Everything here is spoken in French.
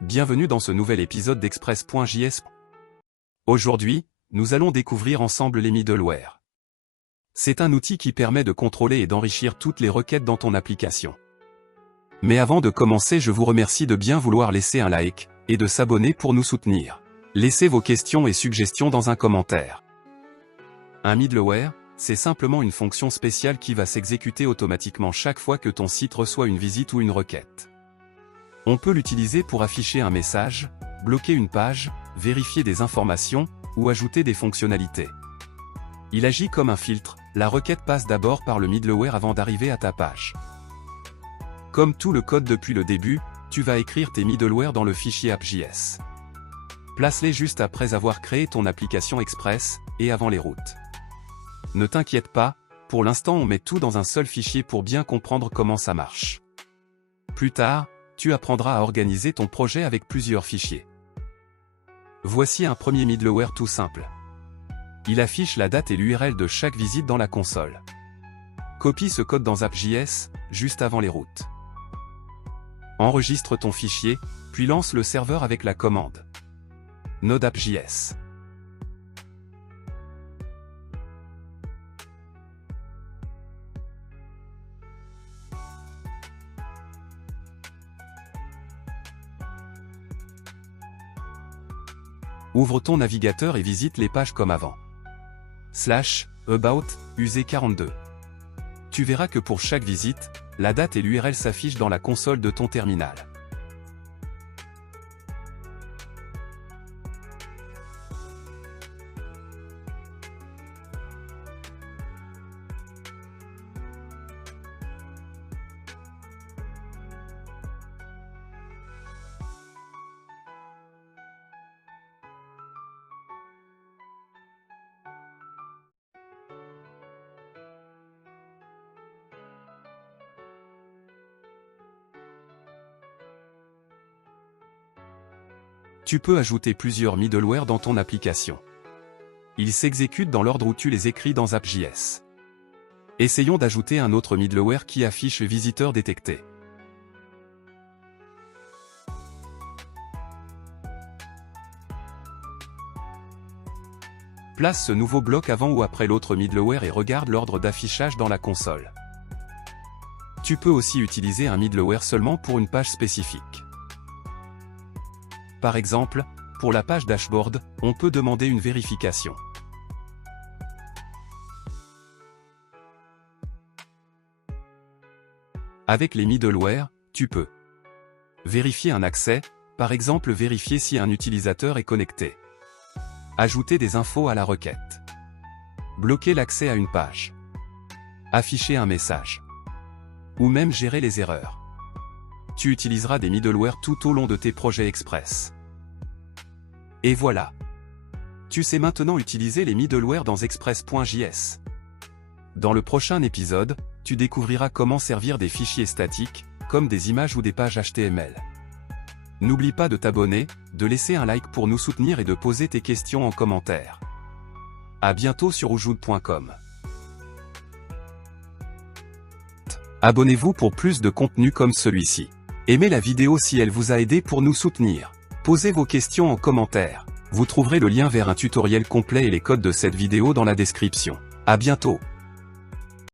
Bienvenue dans ce nouvel épisode d'Express.js. Aujourd'hui, nous allons découvrir ensemble les middleware. C'est un outil qui permet de contrôler et d'enrichir toutes les requêtes dans ton application. Mais avant de commencer, je vous remercie de bien vouloir laisser un like et de s'abonner pour nous soutenir. Laissez vos questions et suggestions dans un commentaire. Un middleware, c'est simplement une fonction spéciale qui va s'exécuter automatiquement chaque fois que ton site reçoit une visite ou une requête. On peut l'utiliser pour afficher un message, bloquer une page, vérifier des informations, ou ajouter des fonctionnalités. Il agit comme un filtre, la requête passe d'abord par le middleware avant d'arriver à ta page. Comme tout le code depuis le début, tu vas écrire tes middleware dans le fichier app.js. Place-les juste après avoir créé ton application Express, et avant les routes. Ne t'inquiète pas, pour l'instant on met tout dans un seul fichier pour bien comprendre comment ça marche. Plus tard, tu apprendras à organiser ton projet avec plusieurs fichiers. Voici un premier middleware tout simple. Il affiche la date et l'URL de chaque visite dans la console. Copie ce code dans app.js, juste avant les routes. Enregistre ton fichier, puis lance le serveur avec la commande node app.js. Ouvre ton navigateur et visite les pages comme avant. /about uz42. Tu verras que pour chaque visite, la date et l'URL s'affichent dans la console de ton terminal. Tu peux ajouter plusieurs middleware dans ton application. Ils s'exécutent dans l'ordre où tu les écris dans app.js. Essayons d'ajouter un autre middleware qui affiche visiteur détecté. Place ce nouveau bloc avant ou après l'autre middleware et regarde l'ordre d'affichage dans la console. Tu peux aussi utiliser un middleware seulement pour une page spécifique. Par exemple, pour la page dashboard, on peut demander une vérification. Avec les middleware, tu peux vérifier un accès, par exemple vérifier si un utilisateur est connecté. Ajouter des infos à la requête. Bloquer l'accès à une page. Afficher un message. Ou même gérer les erreurs. Tu utiliseras des middleware tout au long de tes projets Express. Et voilà. Tu sais maintenant utiliser les middleware dans Express.js. Dans le prochain épisode, tu découvriras comment servir des fichiers statiques, comme des images ou des pages HTML. N'oublie pas de t'abonner, de laisser un like pour nous soutenir et de poser tes questions en commentaire. À bientôt sur wujud.com. Abonnez-vous pour plus de contenu comme celui-ci. Aimez la vidéo si elle vous a aidé pour nous soutenir. Posez vos questions en commentaire. Vous trouverez le lien vers un tutoriel complet et les codes de cette vidéo dans la description. À bientôt.